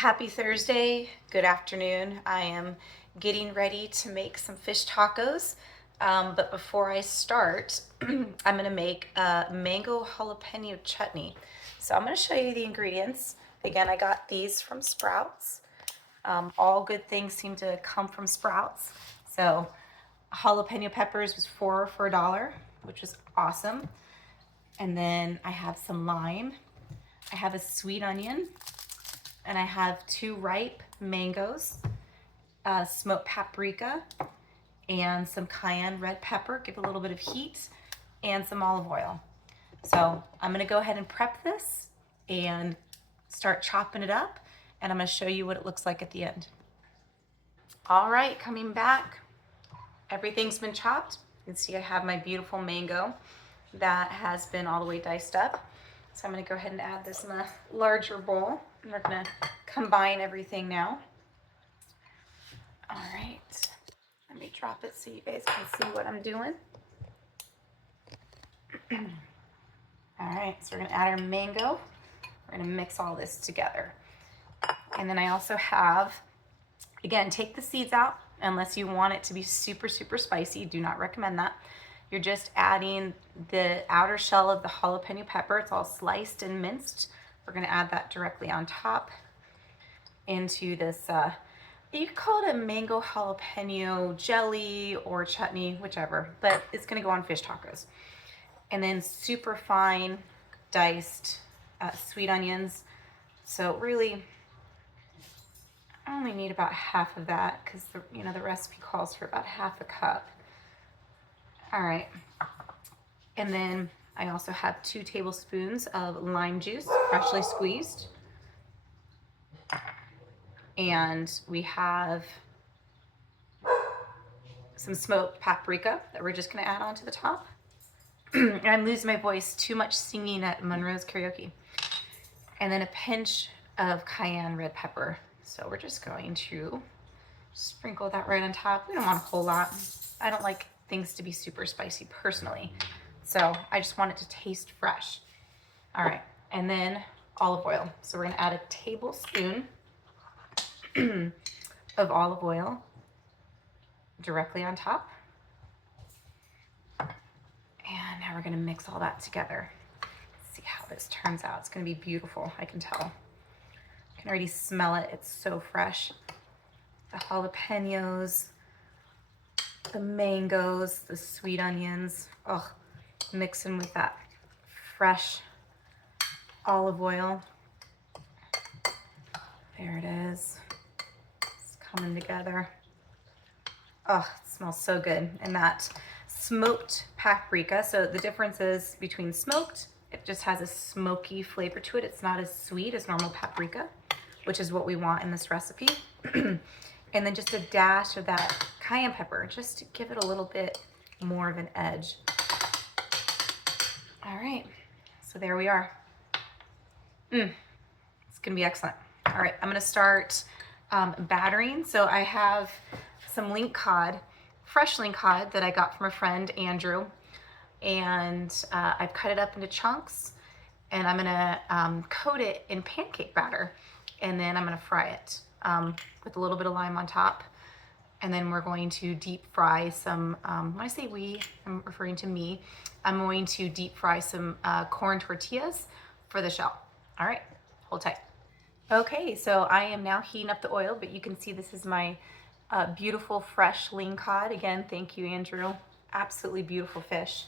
Happy Thursday, good afternoon. I am getting ready to make some fish tacos. But before I start, I'm gonna make a mango jalapeno chutney. So I'm gonna show you the ingredients. Again, I got these from Sprouts. All good things seem to come from Sprouts. So jalapeno peppers was 4 for $1, which is awesome. And then I have some lime. I have a sweet onion, and I have 2 ripe mangoes, smoked paprika, and some cayenne red pepper, give a little bit of heat, and some olive oil. So I'm gonna go ahead and prep this and start chopping it up, and I'm gonna show you what it looks like at the end. All right, coming back, everything's been chopped. You can see I have my beautiful mango that has been all the way diced up. So I'm gonna go ahead and add this in a larger bowl. And we're gonna combine everything now. All right, let me drop it so you guys can see what I'm doing. All right, so we're gonna add our mango. We're gonna mix all this together. And then I also have, again, take the seeds out unless you want it to be super, super spicy. Do not recommend that. You're just adding the outer shell of the jalapeno pepper. It's all sliced and minced. We're gonna add that directly on top into this, you could call it a mango jalapeno jelly or chutney, whichever, but it's gonna go on fish tacos. And then super fine diced sweet onions. So really, I only need about half of that because the recipe calls for about half a cup. All right, and then I also have 2 tablespoons of lime juice, freshly squeezed. And we have some smoked paprika that we're just gonna add on to the top. I'm losing my voice, too much singing at Monroe's karaoke. And then a pinch of cayenne red pepper. So we're just going to sprinkle that right on top. We don't want a whole lot. I don't like things to be super spicy personally. So I just want it to taste fresh. All right, and then olive oil. So we're gonna add a tablespoon of olive oil directly on top. And now we're gonna mix all that together. Let's see how this turns out. It's gonna be beautiful, I can tell. I can already smell it, it's so fresh. The jalapenos, the mangoes, the sweet onions, oh, mixing with that fresh olive oil. There it is. It's coming together. Oh, it smells so good. And that smoked paprika. So the difference is between smoked, it just has a smoky flavor to it. It's not as sweet as normal paprika, which is what we want in this recipe. And then just a dash of that cayenne pepper, just to give it a little bit more of an edge. All right, so there we are. It's gonna be excellent. All right, I'm gonna start battering. So I have some link cod, fresh link cod that I got from a friend, Andrew. And I've cut it up into chunks, and I'm gonna coat it in pancake batter, and then I'm gonna fry it with a little bit of lime on top. And then we're going to deep fry some, when I say we, I'm referring to me, I'm going to deep fry some corn tortillas for the shell. All right, hold tight. Okay, so I am now heating up the oil, but you can see this is my beautiful fresh lean cod. Again, thank you, Andrew. Absolutely beautiful fish.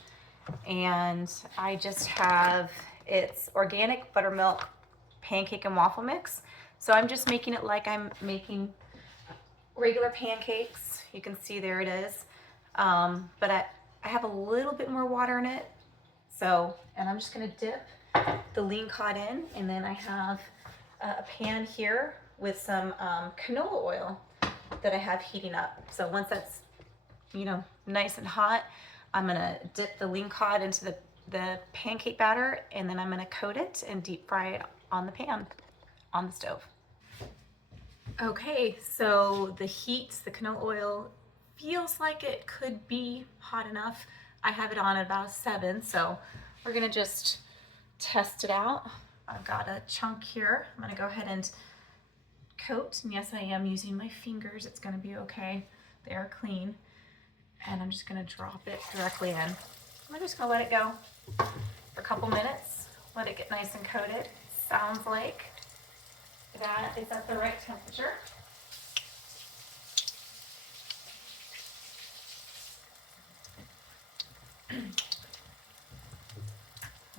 And I just have, it's organic buttermilk pancake and waffle mix. So I'm just making it like I'm making regular pancakes. You can see there it is. But I have a little bit more water in it. So, and I'm just gonna dip the lean cod in, and then I have a pan here with some canola oil that I have heating up. So once that's, nice and hot, I'm gonna dip the lean cod into the pancake batter, and then I'm gonna coat it and deep fry it on the pan, on the stove. Okay, so the canola oil feels like it could be hot enough. I have it on at about 7, so we're gonna just test it out. I've got a chunk here. I'm gonna go ahead and coat. And yes, I am using my fingers. It's gonna be okay. They are clean. And I'm just gonna drop it directly in. I'm just gonna let it go for a couple minutes. Let it get nice and coated. Sounds like that is at the right temperature.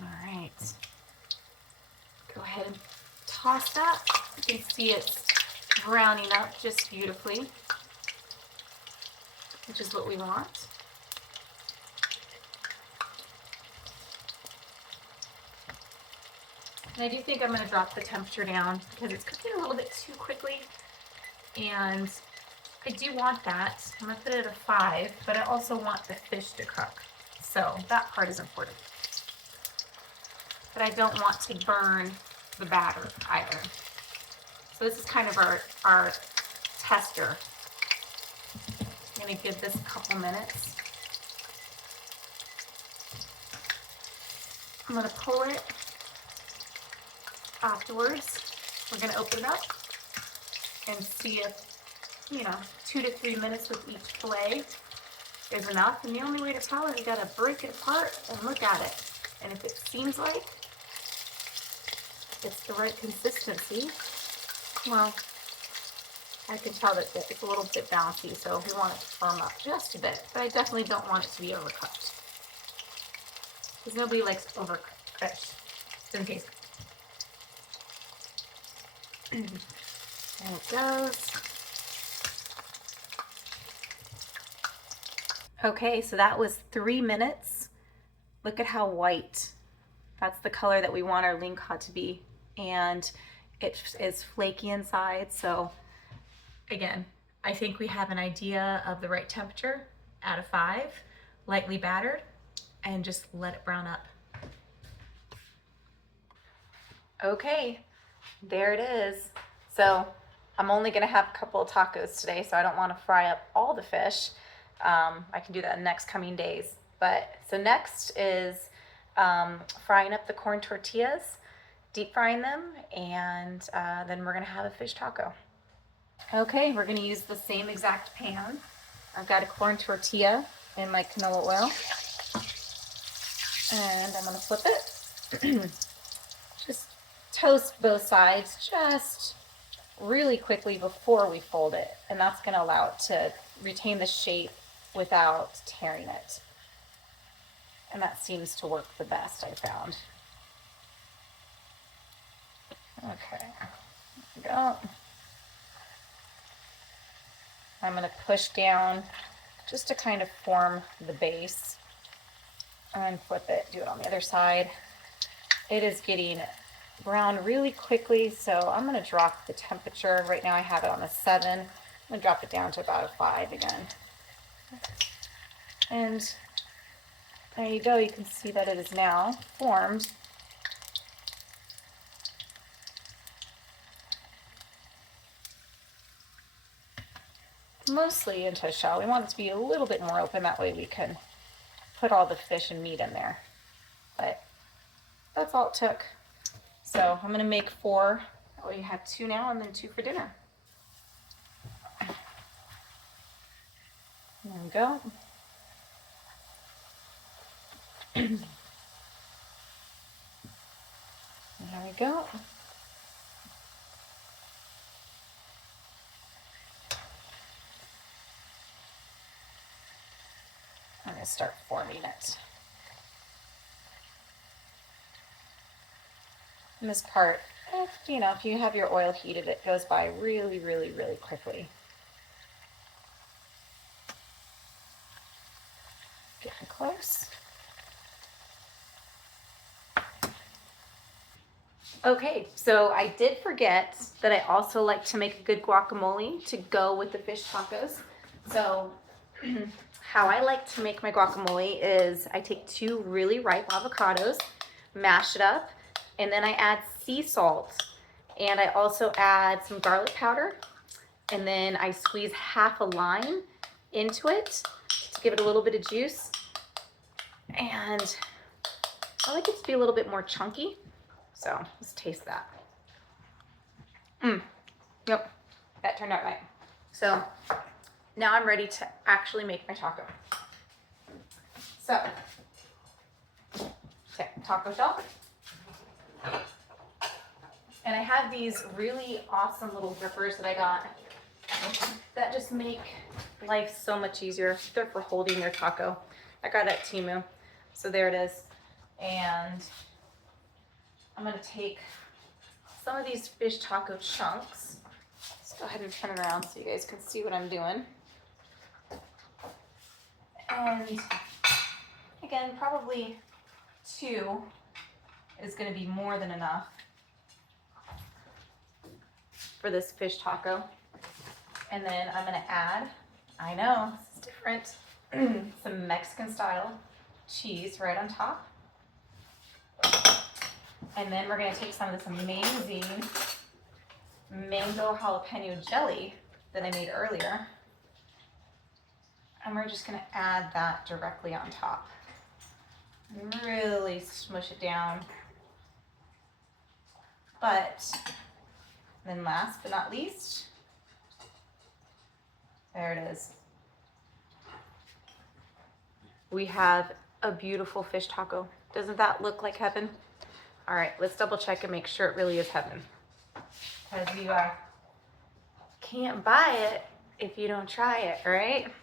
All right. Go ahead and toss that. You can see it's browning up just beautifully, which is what we want. And I do think I'm going to drop the temperature down because it's cooking a little bit too quickly. And I do want that. I'm going to put it at a 5, but I also want the fish to cook. So that part is important. But I don't want to burn the batter either. So this is kind of our tester. I'm going to give this a couple minutes. I'm going to pull it afterwards. We're going to open it up and see if, 2 to 3 minutes with each fillet is enough. And the only way to tell is you got to break it apart and look at it. And if it seems like it's the right consistency, well, I can tell that it's a little bit bouncy, so we want it to firm up just a bit. But I definitely don't want it to be overcooked, because nobody likes overcooked fish. It doesn't taste good. There it goes. Okay, so that was 3 minutes. Look at how white. That's the color that we want our lean cod to be. And it is flaky inside. So again, I think we have an idea of the right temperature at a 5, lightly battered, and just let it brown up. Okay, there it is. So I'm only gonna have a couple of tacos today, so I don't wanna fry up all the fish. I can do that in the next coming days. But so next is frying up the corn tortillas, deep frying them, and then we're gonna have a fish taco. Okay, we're gonna use the same exact pan. I've got a corn tortilla in my canola oil, and I'm gonna flip it. Just toast both sides just really quickly before we fold it, and that's gonna allow it to retain the shape without tearing it. And that seems to work the best, I found. Okay, there we go. I'm gonna push down just to kind of form the base and flip it, do it on the other side. It is getting brown really quickly, so I'm gonna drop the temperature. Right now I have it on a 7. I'm gonna drop it down to about a 5 again. And there you go, you can see that it is now formed. Mostly into a shell. We want it to be a little bit more open, that way we can put all the fish and meat in there. But that's all it took. So I'm gonna make 4. That way you have 2 now and then 2 for dinner. There we go. There we go. I'm gonna start forming it. And this part, if you have your oil heated, it goes by really, really, really quickly. Getting close. Okay, so I did forget that I also like to make a good guacamole to go with the fish tacos. So how I like to make my guacamole is I take 2 really ripe avocados, mash it up, and then I add sea salt, and I also add some garlic powder, and then I squeeze half a lime into it to give it a little bit of juice. And I like it to be a little bit more chunky. So let's taste that. Yep, that turned out right. So now I'm ready to actually make my taco. So, okay, taco shell. And I have these really awesome little grippers that I got that just make life so much easier. They're for holding your taco. I got it at Temu. So there it is. And I'm gonna take some of these fish taco chunks. Let's go ahead and turn it around so you guys can see what I'm doing. And again, probably 2 is gonna be more than enough for this fish taco. And then I'm gonna add, I know, this is different, some Mexican style cheese right on top. And then we're gonna take some of this amazing mango jalapeno jelly that I made earlier. And we're just gonna add that directly on top. And really smush it down. But then last but not least, there it is. We have a beautiful fish taco. Doesn't that look like heaven? All right, let's double check and make sure it really is heaven. Because you can't buy it if you don't try it, right?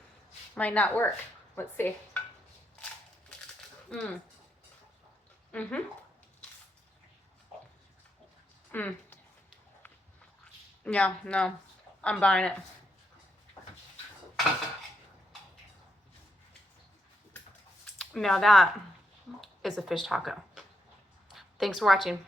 Might not work. Let's see. Yeah, no, I'm buying it. Now that is a fish taco. Thanks for watching.